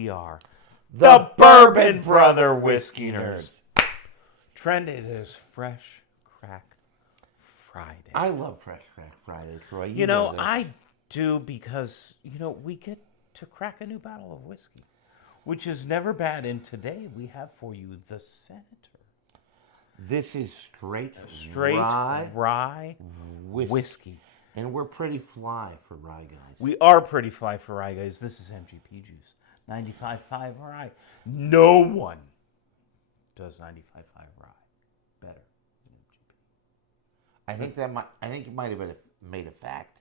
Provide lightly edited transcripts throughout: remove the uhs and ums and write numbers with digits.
we are the Bourbon Brother Whiskey Nerds. Trent, it is Fresh Crack Friday. I love Fresh Crack Friday, Troy. You know I do because, we get to crack a new bottle of whiskey, which is never bad. And today we have for you the Senator. This is straight rye whiskey. And we're pretty fly for rye guys. We are pretty fly for rye guys. This is MGP juice. 95.5 rye. No one does 95.5 rye better than MGP. I think it might have been made a fact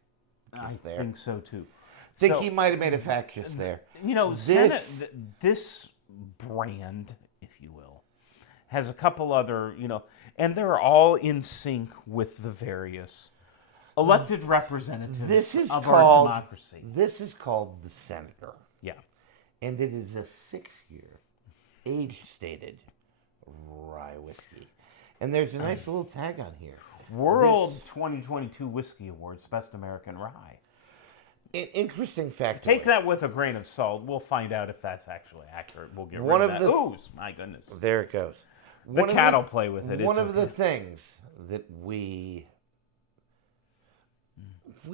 just there. I think so too. He might have made a fact just there. This brand, if you will, has a couple other, and they're all in sync with the various elected representatives of our democracy. This is called the Senator. Yeah. And it is a 6-year age-stated rye whiskey. And there's a nice little tag on here. World 2022 Whiskey Awards, Best American Rye. Interesting fact. Take that with a grain of salt. We'll find out if that's actually accurate. We'll get rid of that. Ooze, my goodness. There it goes. The cat will play with it. One of the things that we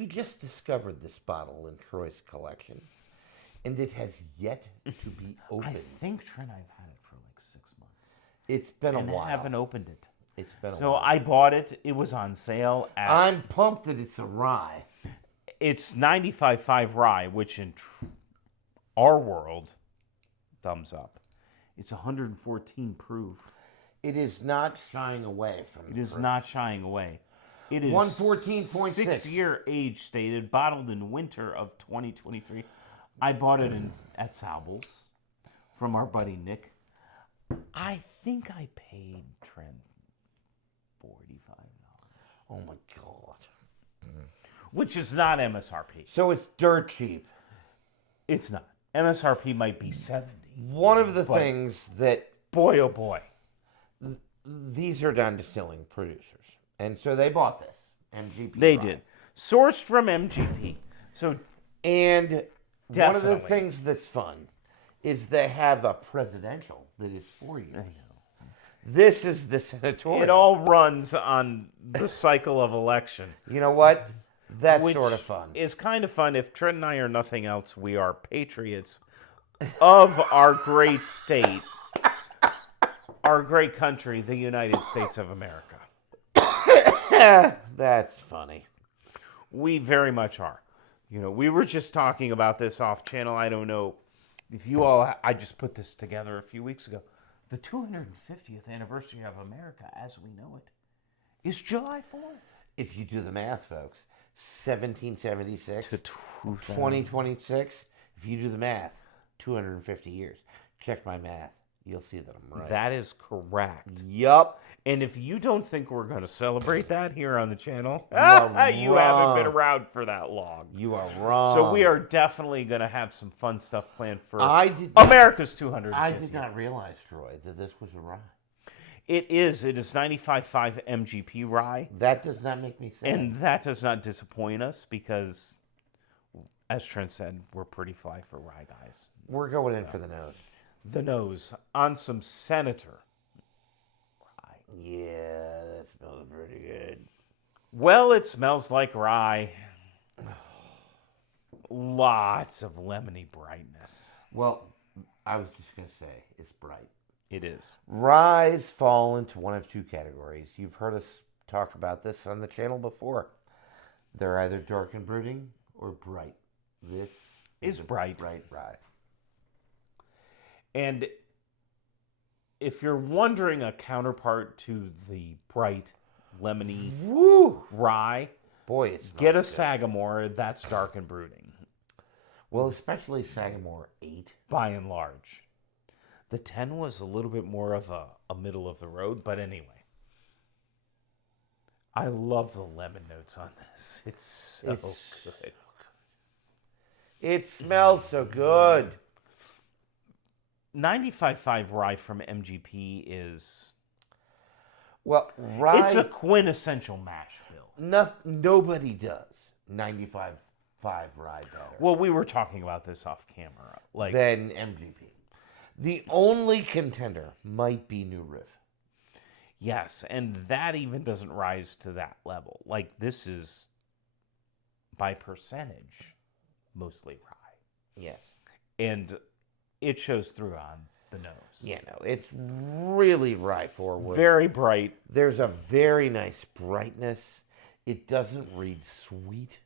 just discovered this bottle in Troy's collection, and it has yet to be opened. I think, Trent, I've had it for like 6 months. It's been a while. I haven't opened it. It's been a while. So I bought it. It was on sale. I'm pumped that it's a rye. It's 95.5 rye, which in our world, thumbs up. It's 114 proof. It is not shying away from it. It is not shying away. It is 114.6. 6-year age stated, bottled in winter of 2023. I bought it at Saubel's from our buddy Nick. I think I paid Trent $45. Oh my God. Which is not MSRP. So it's dirt cheap. It's not. MSRP might be $70. One of the things that... Boy, oh boy. These are done distilling producers. And so they bought this. MGP They Rye. did. Sourced from MGP. And definitely. One of the things that's fun is they have a presidential that is 4 years. This is the senatorial. It all runs on the cycle of election. You know what? That's Which sort of fun. It's kind of fun. If Trent and I are nothing else, we are patriots of our great state, our great country, the United States of America. That's funny. We very much are. We were just talking about this off channel. I don't know if you all, I just put this together a few weeks ago. The 250th anniversary of America as we know it is July 4th. If you do the math, folks, 1776 to 2026, if you do the math, 250 years. Check my math. You'll see that I'm right. That is correct. Yup. And if you don't think we're going to celebrate that here on the channel, you wrong. haven't been around for that long. You are wrong. So we are definitely going to have some fun stuff planned for America's 250th. I did not realize, Troy, that this was a rye. It is. It is 95.5 MGP Rye. That does not make me sad. And that does not disappoint us because, as Trent said, we're pretty fly for rye guys. We're going in for the nose. The nose on some Senator Rye. Yeah, that smells pretty good. Well, it smells like rye. Lots of lemony brightness. Well, I was just going to say, it's bright. It is. Ryes fall into one of two categories. You've heard us talk about this on the channel before. They're either dark and brooding or bright. This is bright. Bright rye. And if you're wondering a counterpart to the bright, lemony rye, boy, it smells get a good. Sagamore. That's dark and brooding. Well, especially Sagamore 8. By and large. The 10 was a little bit more of a middle of the road, but anyway. I love the lemon notes on this. It's so good. It smells so good. 95.5 rye from MGP is... Well, rye... It's a quintessential mash bill. Nobody does 95.5 rye better Well, we were talking about this off camera. Like, than MGP. The only contender might be New Riff. yes, and that even doesn't rise to that level. Like, this is, by percentage, mostly rye. Yes. And it shows through on the nose. Yeah, no, it's really rye forward. Very bright. There's a very nice brightness. It doesn't read sweet.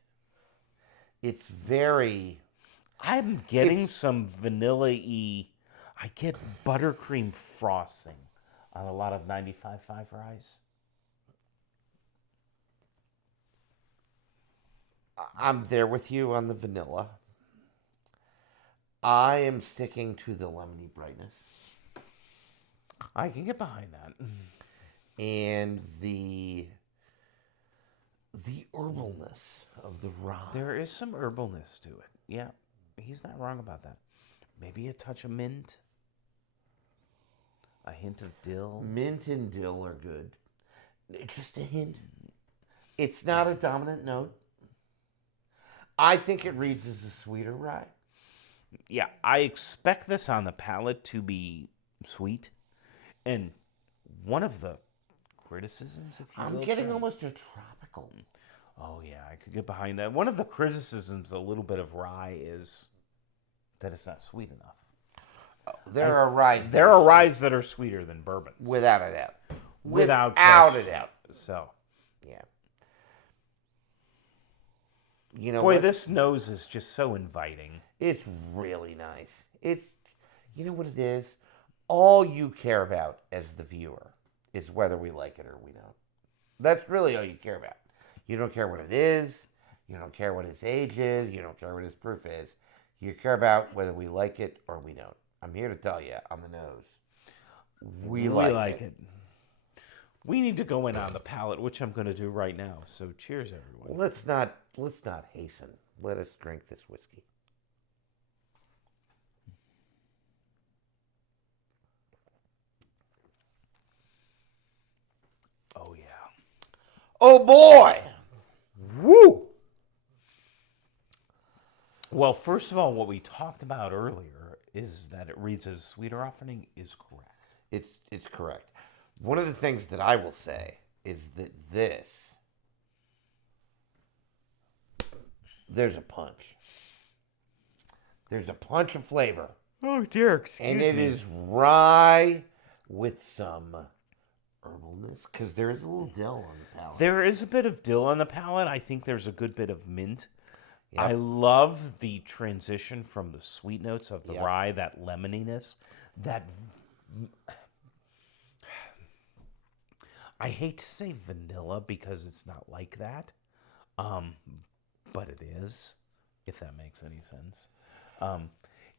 It's very... I'm getting some vanilla-y. I get buttercream frosting on a lot of 95.5 ryes. I'm there with you on the vanilla. I am sticking to the lemony brightness. I can get behind that. And the herbalness of the rye. There is some herbalness to it. Yeah, he's not wrong about that. Maybe a touch of mint. A hint of dill. Mint and dill are good. Just a hint. It's not a dominant note. I think it reads as a sweeter rye. Yeah, I expect this on the palate to be sweet. And one of the criticisms, if you will, I'm getting Trent- almost a tropical. Oh, yeah, I could get behind that. One of the criticisms a little bit of rye is that it's not sweet enough. There are ryes. that There are are sweet. ryes that are sweeter than bourbons. Without a doubt. Without a question. doubt. So, Yeah. You know boy, what? this nose is just so inviting. It's really nice. It's, you know what it is? All you care about as the viewer is whether we like it or we don't. That's really all you care about. You don't care what it is. You don't care what its age is. You don't care what its proof is. You care about whether we like it or we don't. I'm here to tell you, on the nose, we like it. We need to go in on the palate, which I'm going to do right now. So, cheers, everyone. Let's not hasten. Let us drink this whiskey. Oh, yeah. Oh boy! Woo! Well, first of all, what we talked about earlier is that it reads as a sweeter offering is correct. It's correct. One of the things that I will say is that there's a punch. There's a punch of flavor. Oh, dear, excuse And it is rye with some herbalness, because there is a little dill on the palate. There is a bit of dill on the palate. I think there's a good bit of mint. Yep. I love the transition from the sweet notes of the Yep. rye, that lemoniness, that... I hate to say vanilla because it's not like that, but it is, if that makes any sense.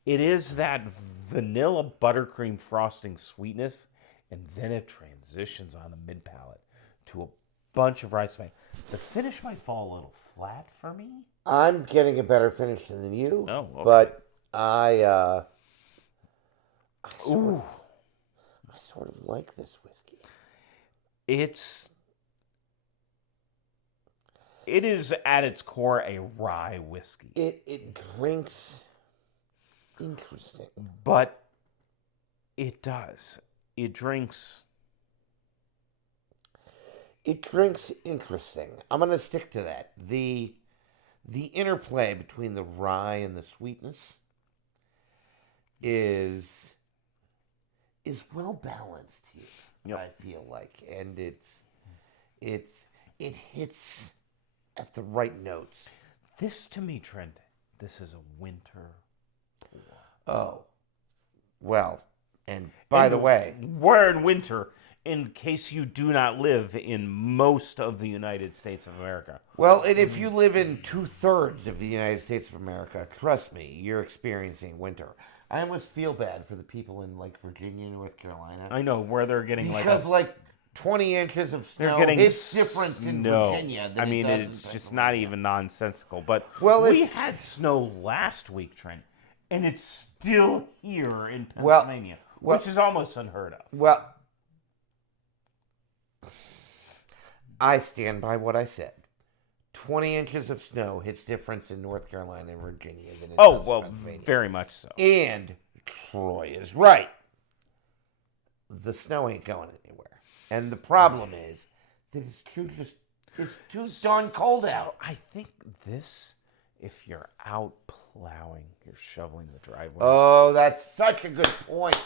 It is that vanilla buttercream frosting sweetness, and then it transitions on the mid palate to a bunch of rice wine. The finish might fall a little flat for me. I'm getting a better finish than you. Oh, okay. But I sort of like this whiskey. It is at its core a rye whiskey. It drinks interesting. But it does. It drinks... It drinks interesting. I'm going to stick to that. The interplay between the rye and the sweetness is well balanced here. Yep. I feel like, and it hits at the right notes. This, to me, Trent, this is a winter pour. Oh, well, and by the way, we're in winter in case you do not live in most of the United States of America. well, and if you live in 2/3 of the United States of America, trust me, you're experiencing winter. I almost feel bad for the people in like Virginia, North Carolina. I know where they're getting Because like 20 inches of snow, they're getting it's different in snow. Virginia than I mean, it does it's in just not Pennsylvania. even nonsensical. But Well, we if- had snow last week, Trent, and it's still here in Well- Pennsylvania, well- which is almost unheard of. Well, I stand by what I said. 20 inches of snow hits difference in North Carolina and Virginia than it Oh, does well, Pennsylvania. very much so. And Troy is right. The snow ain't going anywhere. And the problem is that it's too darn cold out. I think this, if you're out plowing, you're shoveling the driveway. Oh, that's such a good point.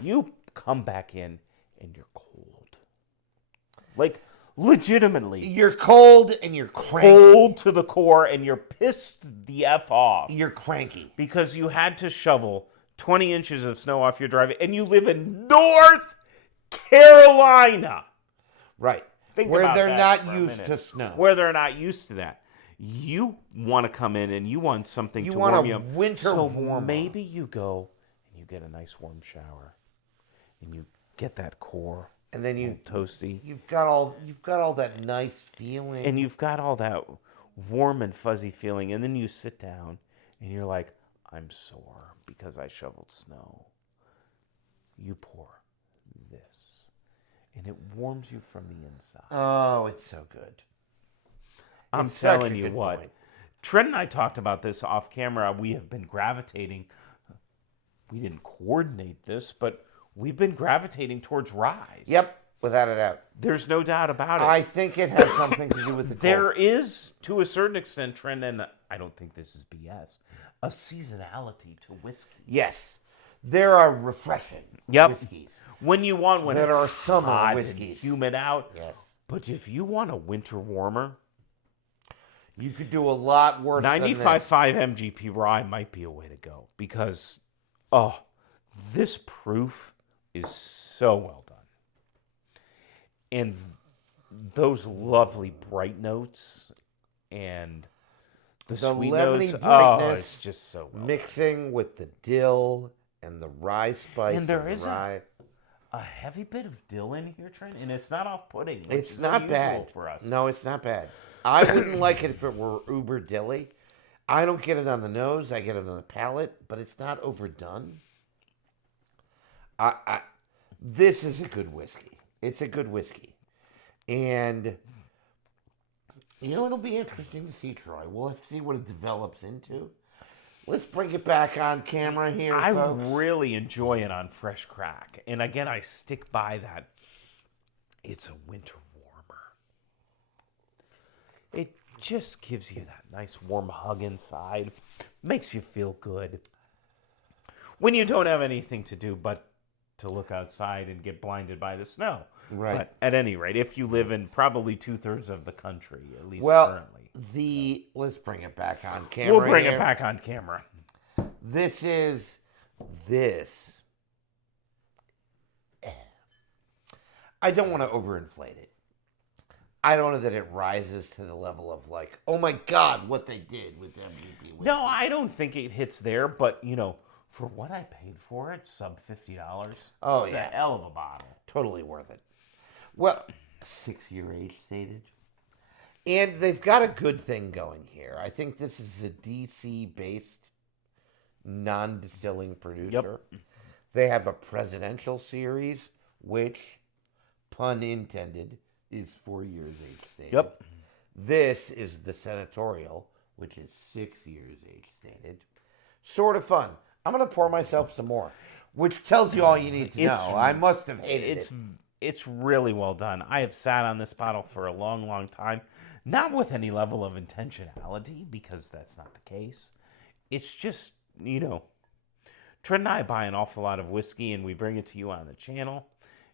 You come back in and you're cold. Like, legitimately. You're cold and you're cranky. Cold to the core, and you're pissed the F off. You're cranky. Because you had to shovel 20 inches of snow off your driveway, and you live in North Carolina. Right. Think Where about they're that not for a used minute. to snow. Where they're not used to that. You want to come in and you want something You to want warm a you up. winter so warmer. maybe you go and you get a nice warm shower, and you get that core, And then you toasty, you've got all that nice feeling. and you've got all that warm and fuzzy feeling, and then you sit down and you're like, I'm sore because I shoveled snow. You pour this, and it warms you from the inside. Oh, it's so good. I'm It's such telling a you good what. point. Trent and I talked about this off camera. We have been gravitating. We didn't coordinate this, but we've been gravitating towards Rye. Yep, without a doubt. There's no doubt about it. I think it has something to do with the There cold. is, to a certain extent, Trent, and I don't think this is BS, a seasonality to whiskey. Yes, there are refreshing whiskeys. When you want, when That it's are summer hot whiskeys. and humid out. Yes, But if you want a winter warmer, you could do a lot worse. 95.5 MGP Rye might be a way to go, because, this proof is so well done. And those lovely bright notes and the sweet lemony notes, brightness it's just so well done. mixing with the dill and the rye spice. And there of the is rye. a heavy bit of dill in here, Trent, and it's not off-putting. Which It's is not unusual bad for us. No, it's not bad. I wouldn't like it if it were uber dilly. I don't get it on the nose. I get it on the palate, but it's not overdone. This is a good whiskey. It's a good whiskey. And, it'll be interesting to see, Troy. We'll have to see what it develops into. Let's bring it back on camera here, I folks. really enjoy it on fresh crack. And again, I stick by that. It's a winter warmer. It just gives you that nice warm hug inside. Makes you feel good. When you don't have anything to do but to look outside and get blinded by the snow. Right. But at any rate, if you live in probably 2/3 of the country, at least Well, currently. let's bring it back on camera. We'll bring here. it back on camera. This. I don't want to overinflate it. I don't know that it rises to the level of like, oh my God, what they did with MGP. No, I don't think it hits there, but for what I paid for it, sub $50. Oh, it's yeah. a hell of a bottle. Totally worth it. Well, 6-year age stated. And they've got a good thing going here. I think this is a DC-based non-distilling producer. Yep. They have a presidential series, which, pun intended, is 4 years age stated. Yep. This is the senatorial, which is 6 years age stated. Sort of fun. I'm going to pour myself some more, which tells you all you need to know. I must have hated it. It's really well done. I have sat on this bottle for a long, long time, not with any level of intentionality, because that's not the case. It's just, Trent and I buy an awful lot of whiskey, and we bring it to you on the channel,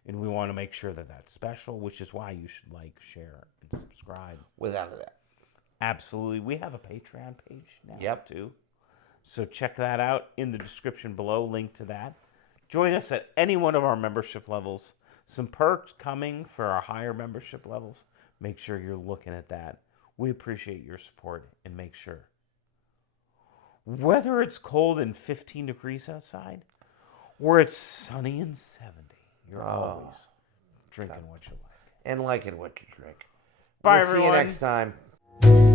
and we want to make sure that that's special, which is why you should like, share, and subscribe. Without a doubt. Absolutely. We have a Patreon page now, Yep. too. So check that out in the description below, link to that. Join us at any one of our membership levels. Some perks coming for our higher membership levels. Make sure you're looking at that. We appreciate your support, and make sure, whether it's cold and 15 degrees outside or it's sunny and 70, you're always drinking what you like. And like it what you drink. Bye, We'll everyone. See you next time.